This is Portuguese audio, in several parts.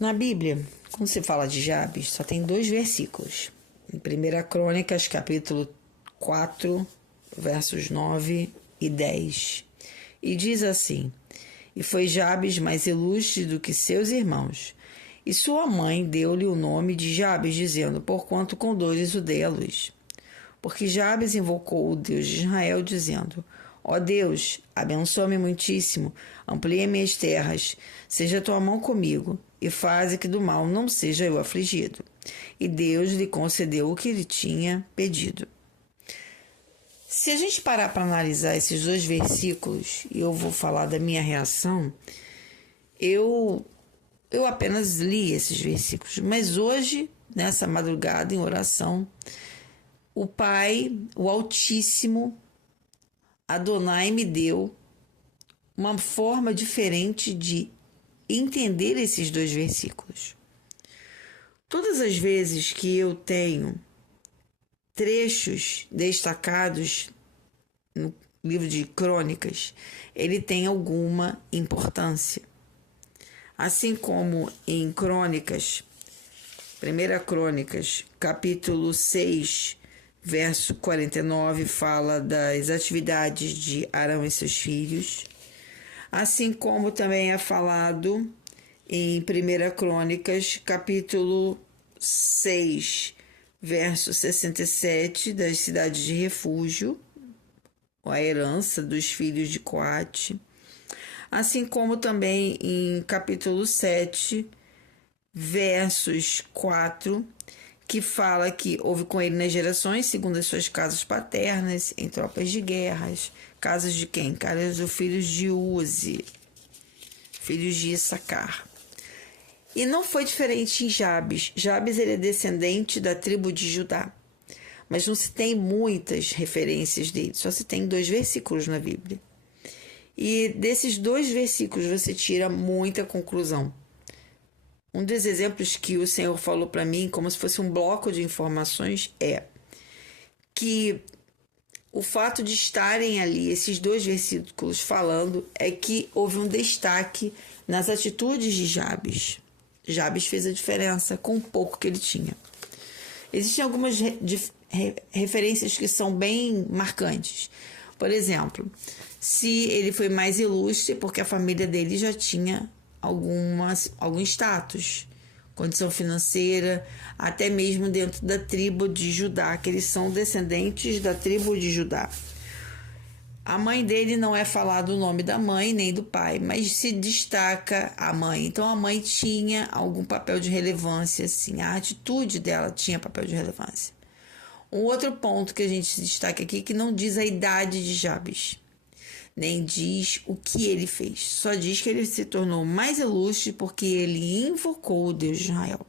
Na Bíblia, quando se fala de Jabes, só tem 2 versículos. Em 1 Crônicas, capítulo 4, versos 9 e 10. E diz assim: E foi Jabes mais ilustre do que seus irmãos, e sua mãe deu-lhe o nome de Jabes, dizendo: Porquanto com dores o dei à luz. Porque Jabes invocou o Deus de Israel, dizendo: Ó Deus, abençoa-me muitíssimo, amplia minhas terras, seja tua mão comigo, e faze que do mal não seja eu afligido. E Deus lhe concedeu o que ele tinha pedido. Se a gente parar para analisar esses 2 versículos, e eu vou falar da minha reação, eu apenas li esses versículos, mas hoje, nessa madrugada em oração, o Pai, o Altíssimo, Adonai, me deu uma forma diferente de entender esses 2 versículos. Todas as vezes que eu tenho trechos destacados no livro de Crônicas, ele tem alguma importância. Assim como em Crônicas, 1 Crônicas, capítulo 6, verso 49, fala das atividades de Arão e seus filhos. Assim como também é falado em 1 Crônicas, capítulo 6, verso 67, das cidades de refúgio, a herança dos filhos de Coate. Assim como também em capítulo 7, versos 4, que fala que houve com ele nas gerações, segundo as suas casas paternas, em tropas de guerras. Casas de quem? Casas dos filhos de Uzi, filhos de Issacar. E não foi diferente em Jabes. Jabes ele é descendente da tribo de Judá. Mas não se tem muitas referências dele, só se tem 2 versículos na Bíblia. E desses 2 versículos você tira muita conclusão. Um dos exemplos que o Senhor falou para mim, como se fosse um bloco de informações, é que o fato de estarem ali esses 2 versículos falando é que houve um destaque nas atitudes de Jabes. Jabes fez a diferença com o pouco que ele tinha. Existem algumas referências que são bem marcantes. Por exemplo, se ele foi mais ilustre porque a família dele já tinha algum status, condição financeira, até mesmo dentro da tribo de Judá, que eles são descendentes da tribo de Judá. A mãe dele não é falado o nome da mãe nem do pai, mas se destaca a mãe. Então a mãe tinha algum papel de relevância, assim, a atitude dela tinha papel de relevância. Um outro ponto que a gente destaca aqui que não diz a idade de Jabes, nem diz o que ele fez. Só diz que ele se tornou mais ilustre porque ele invocou o Deus de Israel.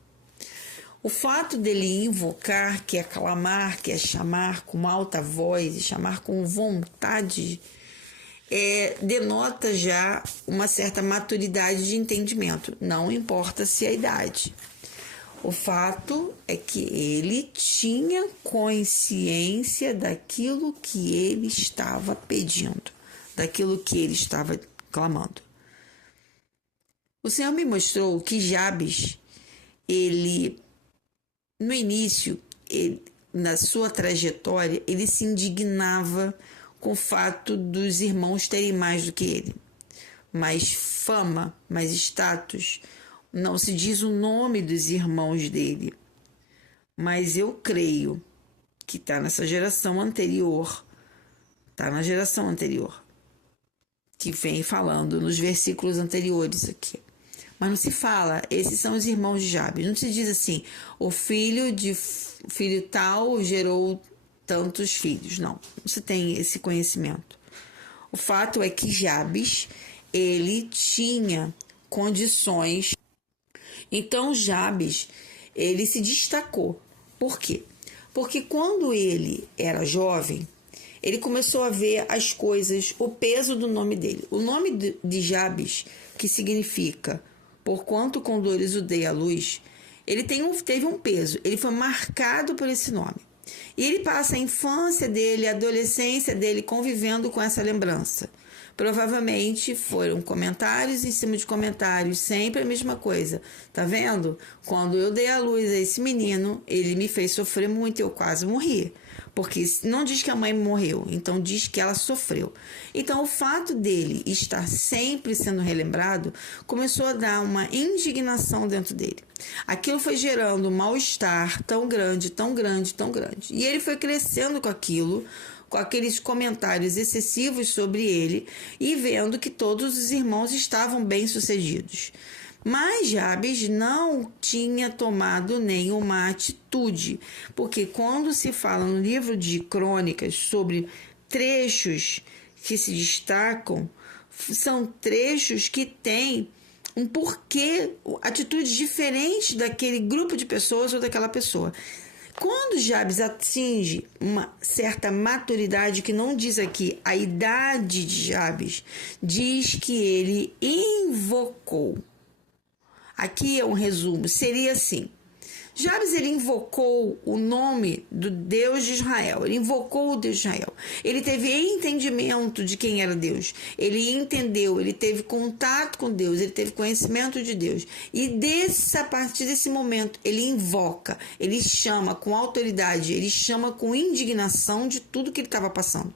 O fato dele invocar, que é clamar, que é chamar com alta voz e chamar com vontade, denota já uma certa maturidade de entendimento. Não importa se a idade. O fato é que ele tinha consciência daquilo que ele estava pedindo, daquilo que ele estava clamando. O Senhor me mostrou que Jabes, no início, na sua trajetória, ele se indignava com o fato dos irmãos terem mais do que ele. Mais fama, mais status. Não se diz o nome dos irmãos dele. Mas eu creio que está nessa geração anterior. Está na geração anterior. Que vem falando nos versículos anteriores aqui. Mas não se fala, esses são os irmãos de Jabes. Não se diz assim, o filho tal gerou tantos filhos. Não se tem esse conhecimento. O fato é que Jabes, ele tinha condições. Então Jabes, ele se destacou. Por quê? Porque quando ele era jovem, ele começou a ver as coisas, o peso do nome dele. O nome de Jabes, que significa porquanto com dores o dei à luz, ele teve um peso, ele foi marcado por esse nome. E ele passa a infância dele, a adolescência dele convivendo com essa lembrança. Provavelmente foram comentários em cima de comentários, sempre a mesma coisa. Tá vendo? Quando eu dei a luz a esse menino, ele me fez sofrer muito, eu quase morri. Porque não diz que a mãe morreu, então diz que ela sofreu. Então, o fato dele estar sempre sendo relembrado começou a dar uma indignação dentro dele. Aquilo foi gerando um mal-estar tão grande, tão grande, tão grande. E ele foi crescendo com aquilo, com aqueles comentários excessivos sobre ele e vendo que todos os irmãos estavam bem-sucedidos. Mas Jabes não tinha tomado nenhuma atitude, porque quando se fala no livro de Crônicas sobre trechos que se destacam, são trechos que têm um porquê, atitudes diferentes daquele grupo de pessoas ou daquela pessoa. Quando Jabes atinge uma certa maturidade, que não diz aqui a idade de Jabes, diz que ele invocou. Aqui é um resumo, seria assim: Jabes, ele invocou o nome do Deus de Israel, ele invocou o Deus de Israel, ele teve entendimento de quem era Deus, ele entendeu, ele teve contato com Deus, ele teve conhecimento de Deus, e a partir desse momento ele invoca, ele chama com autoridade, ele chama com indignação de tudo que ele estava passando.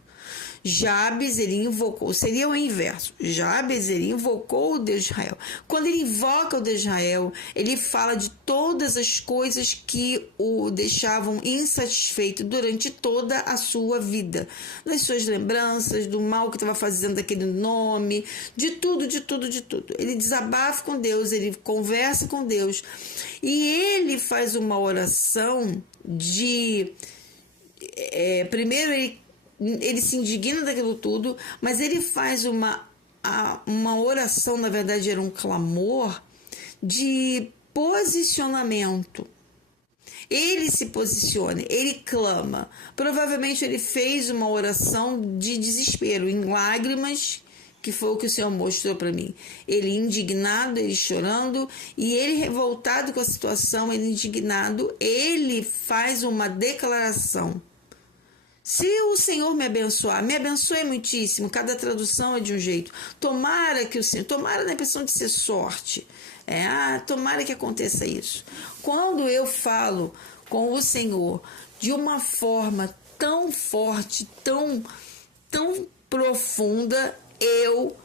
Jabes, ele invocou, seria o inverso. Jabes, ele invocou o Deus de Israel. Quando ele invoca o Deus de Israel, ele fala de todas as coisas que o deixavam insatisfeito durante toda a sua vida. Das suas lembranças, do mal que estava fazendo daquele nome, de tudo, de tudo, de tudo. Ele desabafa com Deus, ele conversa com Deus. E ele faz uma oração de... primeiro, ele se indigna daquilo tudo, mas ele faz uma oração, na verdade era um clamor de posicionamento. Ele se posiciona, ele clama. Provavelmente ele fez uma oração de desespero, em lágrimas, que foi o que o Senhor mostrou para mim. Ele indignado, ele chorando, e ele revoltado com a situação, ele indignado, ele faz uma declaração. Se o Senhor me abençoar, me abençoe muitíssimo, cada tradução é de um jeito. Tomara que o Senhor, tomara na impressão de ser sorte. Tomara que aconteça isso. Quando eu falo com o Senhor de uma forma tão forte, tão profunda, eu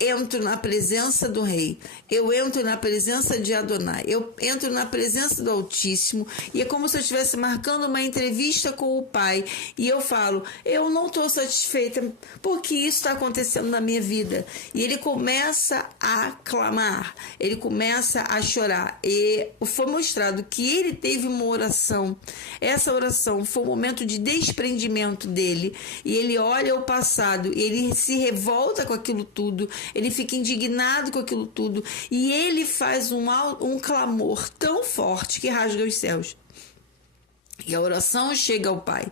entro na presença do Rei, eu entro na presença de Adonai, eu entro na presença do Altíssimo, e é como se eu estivesse marcando uma entrevista com o Pai, e eu falo, eu não estou satisfeita porque isso está acontecendo na minha vida, e ele começa a clamar, ele começa a chorar, e foi mostrado que ele teve uma oração, essa oração foi um momento de desprendimento dele, e ele olha o passado, e ele se revolta com aquilo tudo, ele fica indignado com aquilo tudo, e ele faz um clamor tão forte que rasga os céus. E a oração chega ao Pai.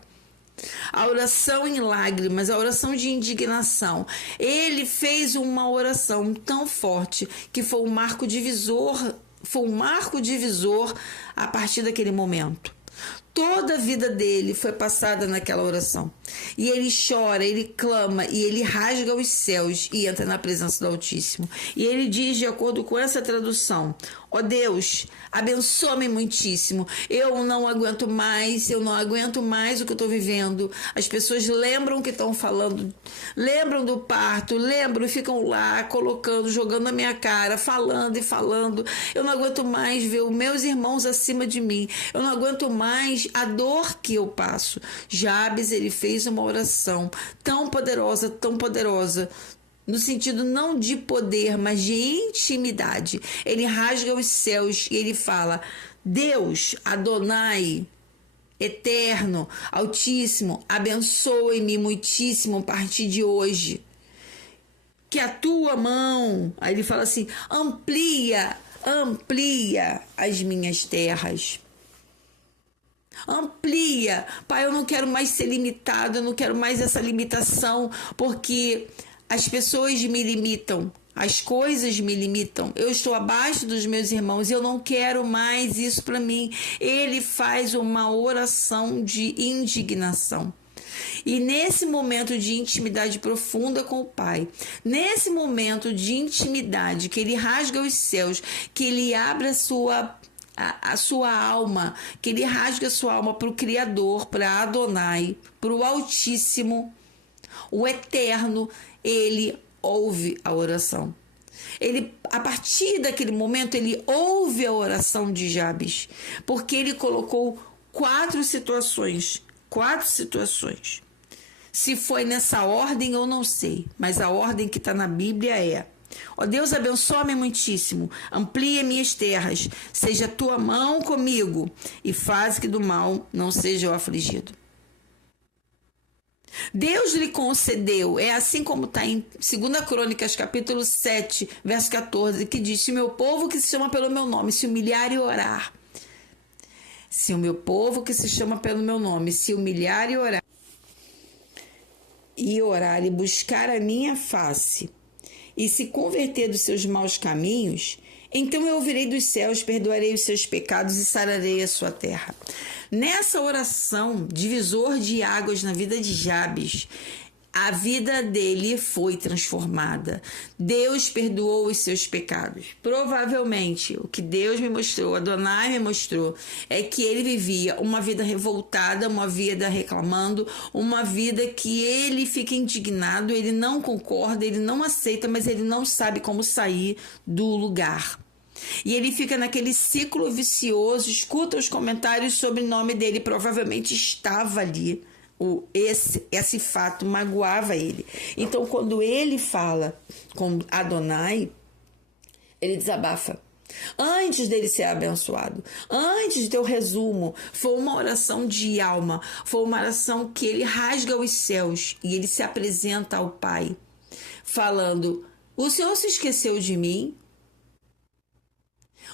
A oração em lágrimas, a oração de indignação. Ele fez uma oração tão forte que foi um marco divisor a partir daquele momento. Toda a vida dele foi passada naquela oração. E ele chora, ele clama, e ele rasga os céus e entra na presença do Altíssimo. E ele diz, de acordo com essa tradução, ó Deus, abençoa-me muitíssimo. Eu não aguento mais o que eu estou vivendo. As pessoas lembram o que estão falando, lembram do parto, lembram e ficam lá colocando, jogando na minha cara, falando e falando. Eu não aguento mais ver os meus irmãos acima de mim. Eu não aguento mais a dor que eu passo. Jabes, ele fez uma oração tão poderosa, no sentido não de poder, mas de intimidade. Ele rasga os céus e ele fala, Deus, Adonai, eterno, altíssimo, abençoe-me muitíssimo a partir de hoje. Que a tua mão, aí ele fala assim, amplia as minhas terras. Amplia, Pai, eu não quero mais ser limitado, eu não quero mais essa limitação, porque as pessoas me limitam, as coisas me limitam, eu estou abaixo dos meus irmãos e eu não quero mais isso para mim. Ele faz uma oração de indignação. E nesse momento de intimidade profunda com o Pai, nesse momento de intimidade que ele rasga os céus, que ele abre a sua alma, que ele rasga a sua alma para o Criador, para Adonai, para o Altíssimo, o Eterno, ele ouve a oração. Ele, a partir daquele momento, ele ouve a oração de Jabes, porque ele colocou quatro situações. Se foi nessa ordem, eu não sei, mas a ordem que está na Bíblia é: ó Deus, abençoa-me muitíssimo, amplia minhas terras, seja a tua mão comigo e faz que do mal não seja eu afligido. Deus lhe concedeu, é assim como está em 2 Crônicas, capítulo 7, verso 14, que diz: se meu povo que se chama pelo meu nome se humilhar e orar, se o meu povo que se chama pelo meu nome se humilhar e orar e buscar a minha face e se converter dos seus maus caminhos, então eu ouvirei dos céus, perdoarei os seus pecados e sararei a sua terra. Nessa oração, divisor de águas na vida de Jabes, a vida dele foi transformada. Deus perdoou os seus pecados. Provavelmente, o que Deus me mostrou, Adonai me mostrou, é que ele vivia uma vida revoltada, uma vida reclamando, uma vida que ele fica indignado, ele não concorda, ele não aceita, mas ele não sabe como sair do lugar. E ele fica naquele ciclo vicioso, escuta os comentários sobre o nome dele, provavelmente estava ali. Esse fato magoava ele. Então, quando ele fala com Adonai, ele desabafa. Antes dele ser abençoado, antes de ter o resumo, foi uma oração de alma, foi uma oração que ele rasga os céus e ele se apresenta ao Pai, falando: o Senhor se esqueceu de mim?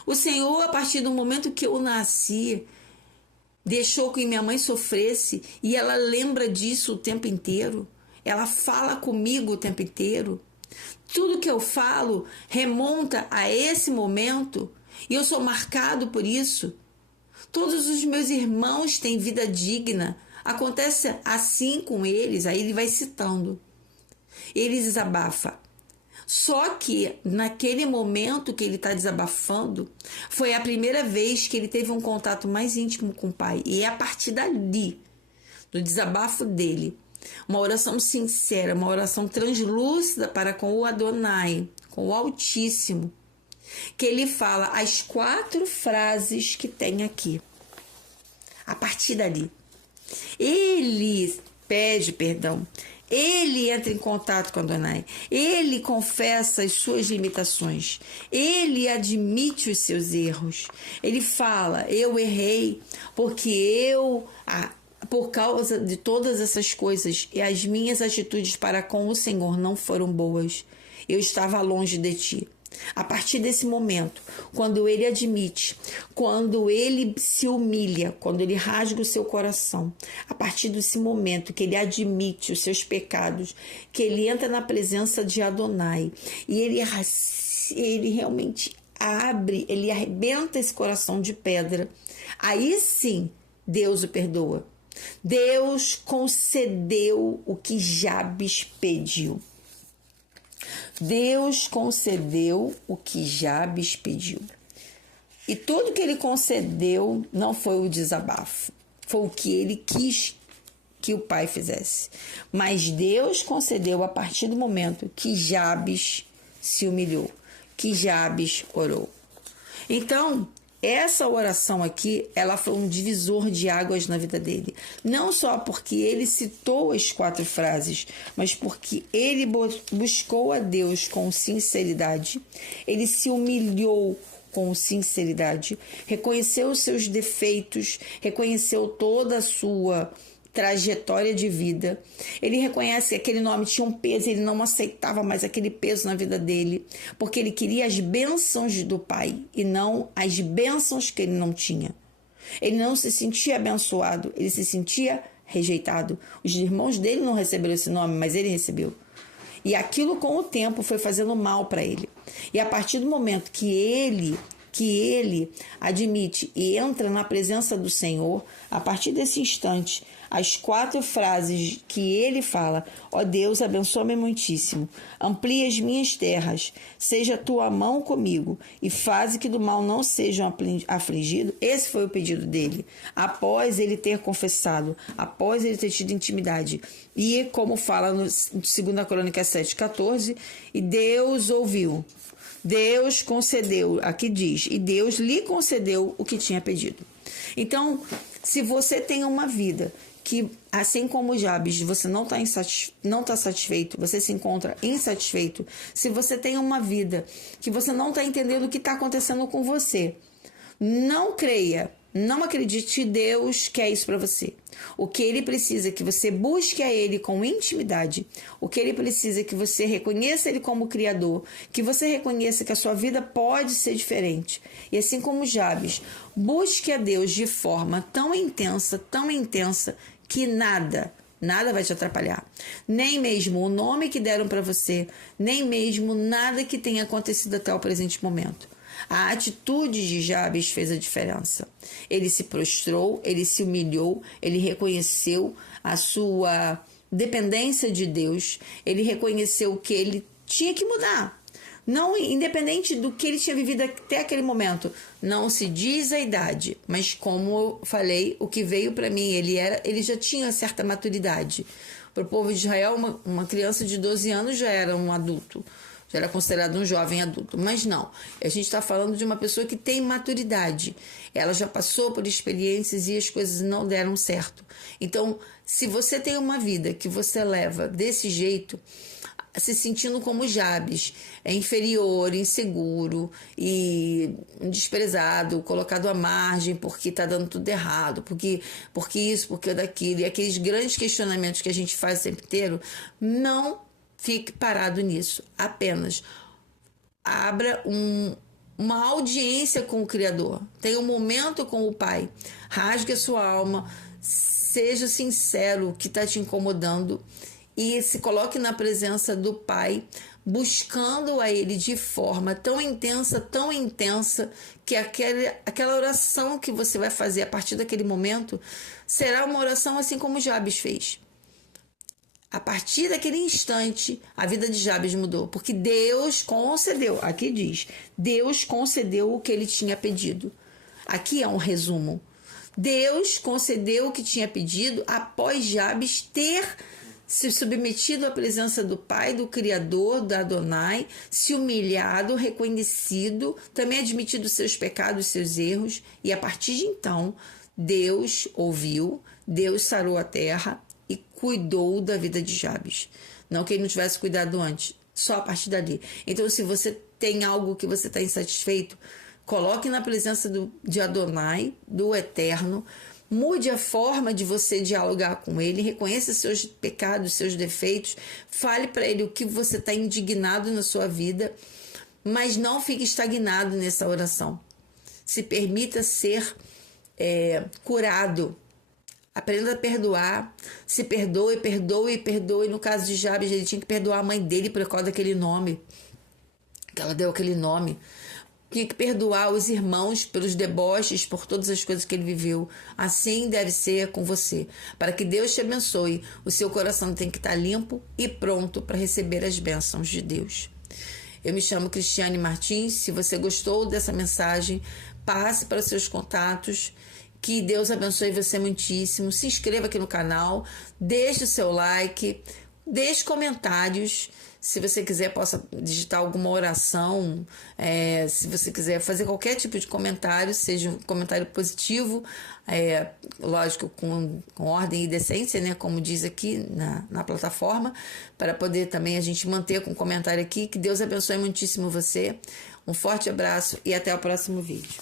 O Senhor, a partir do momento que eu nasci, deixou que minha mãe sofresse e ela lembra disso o tempo inteiro. Ela fala comigo o tempo inteiro. Tudo que eu falo remonta a esse momento e eu sou marcado por isso. Todos os meus irmãos têm vida digna. Acontece assim com eles. Aí ele vai citando. Ele desabafa. Só que naquele momento que ele está desabafando, foi a primeira vez que ele teve um contato mais íntimo com o Pai. E é a partir dali, do desabafo dele, uma oração sincera, uma oração translúcida para com o Adonai, com o Altíssimo, que ele fala as 4 frases que tem aqui. A partir dali, ele pede perdão. Ele entra em contato com Adonai, ele confessa as suas limitações, ele admite os seus erros, ele fala: eu errei porque por causa de todas essas coisas e as minhas atitudes para com o Senhor não foram boas, eu estava longe de ti. A partir desse momento, quando ele admite, quando ele se humilha, quando ele rasga o seu coração, a partir desse momento que ele admite os seus pecados, que ele entra na presença de Adonai e ele realmente abre, ele arrebenta esse coração de pedra, aí sim Deus o perdoa. Deus concedeu o que Jabes pediu. Deus concedeu o que Jabes pediu. E tudo que ele concedeu não foi o desabafo. Foi o que ele quis que o pai fizesse. Mas Deus concedeu a partir do momento que Jabes se humilhou, que Jabes orou. Então, essa oração aqui, ela foi um divisor de águas na vida dele. Não só porque ele citou as 4 frases, mas porque ele buscou a Deus com sinceridade. Ele se humilhou com sinceridade, reconheceu os seus defeitos, reconheceu toda a sua trajetória de vida. Ele reconhece que aquele nome tinha um peso, ele não aceitava mais aquele peso na vida dele, porque ele queria as bênçãos do Pai e não as bênçãos que ele não tinha. Ele não se sentia abençoado, ele se sentia rejeitado. Os irmãos dele não receberam esse nome, mas ele recebeu. E aquilo com o tempo foi fazendo mal para ele. E a partir do momento que que ele admite e entra na presença do Senhor, a partir desse instante, as 4 frases que ele fala: ó Deus, abençoa-me muitíssimo, amplia as minhas terras, seja a tua mão comigo e faze que do mal não sejam afligidos. Esse foi o pedido dele, após ele ter confessado, após ele ter tido intimidade. E como fala no 2 Crônicas 7,14, e Deus ouviu, Deus concedeu, aqui diz, e Deus lhe concedeu o que tinha pedido. Então, se você tem uma vida que, assim como Jabes, você não está satisfeito, você se encontra insatisfeito, se você tem uma vida que você não está entendendo o que está acontecendo com você, não creia, não acredite, Deus quer isso para você. O que ele precisa é que você busque a ele com intimidade. O que ele precisa é que você reconheça ele como Criador, que você reconheça que a sua vida pode ser diferente. E assim como Jabes, busque a Deus de forma tão intensa, que nada vai te atrapalhar. Nem mesmo o nome que deram para você, nem mesmo nada que tenha acontecido até o presente momento. A atitude de Jabes fez a diferença. Ele se prostrou, ele se humilhou, ele reconheceu a sua dependência de Deus, ele reconheceu que ele tinha que mudar. Não, independente do que ele tinha vivido até aquele momento, não se diz a idade, mas como eu falei, o que veio para mim, ele já tinha certa maturidade. Para o povo de Israel, uma criança de 12 anos já era um adulto, já era considerado um jovem adulto, mas não, a gente está falando de uma pessoa que tem maturidade, ela já passou por experiências e as coisas não deram certo. Então, se você tem uma vida que você leva desse jeito, se sentindo como Jabes, inferior, inseguro e desprezado, colocado à margem porque está dando tudo errado, porque isso, porque daquilo, e aqueles grandes questionamentos que a gente faz o tempo inteiro, não fique parado nisso. Apenas abra uma audiência com o Criador, tenha um momento com o Pai, rasgue a sua alma, seja sincero o que está te incomodando e se coloque na presença do Pai, buscando a Ele de forma tão intensa, que aquela oração que você vai fazer a partir daquele momento será uma oração assim como Jabes fez. A partir daquele instante, a vida de Jabes mudou, porque Deus concedeu, aqui diz, Deus concedeu o que ele tinha pedido. Aqui é um resumo. Deus concedeu o que tinha pedido após Jabes ter se submetido à presença do Pai, do Criador, da Adonai, se humilhado, reconhecido, também admitido seus pecados, seus erros, e a partir de então, Deus ouviu, Deus sarou a terra e cuidou da vida de Jabes. Não que ele não tivesse cuidado antes, só a partir dali. Então, se você tem algo que você está insatisfeito, coloque na presença de Adonai, do Eterno, mude a forma de você dialogar com ele, reconheça seus pecados, seus defeitos, fale para ele o que você está indignado na sua vida, mas não fique estagnado nessa oração. Se permita ser curado. Aprenda a perdoar, se perdoe. No caso de Jabes, ele tinha que perdoar a mãe dele por causa daquele nome, que ela deu aquele nome. Tinha que perdoar os irmãos pelos deboches, por todas as coisas que ele viveu. Assim deve ser com você. Para que Deus te abençoe, o seu coração tem que estar limpo e pronto para receber as bênçãos de Deus. Eu me chamo Cristiane Martins. Se você gostou dessa mensagem, passe para os seus contatos. Que Deus abençoe você muitíssimo. Se inscreva aqui no canal, deixe o seu like, deixe comentários. Se você quiser, possa digitar alguma oração. Se você quiser fazer qualquer tipo de comentário, seja um comentário positivo, lógico, com ordem e decência, né, como diz aqui na plataforma, para poder também a gente manter com o comentário aqui. Que Deus abençoe muitíssimo você. Um forte abraço e até o próximo vídeo.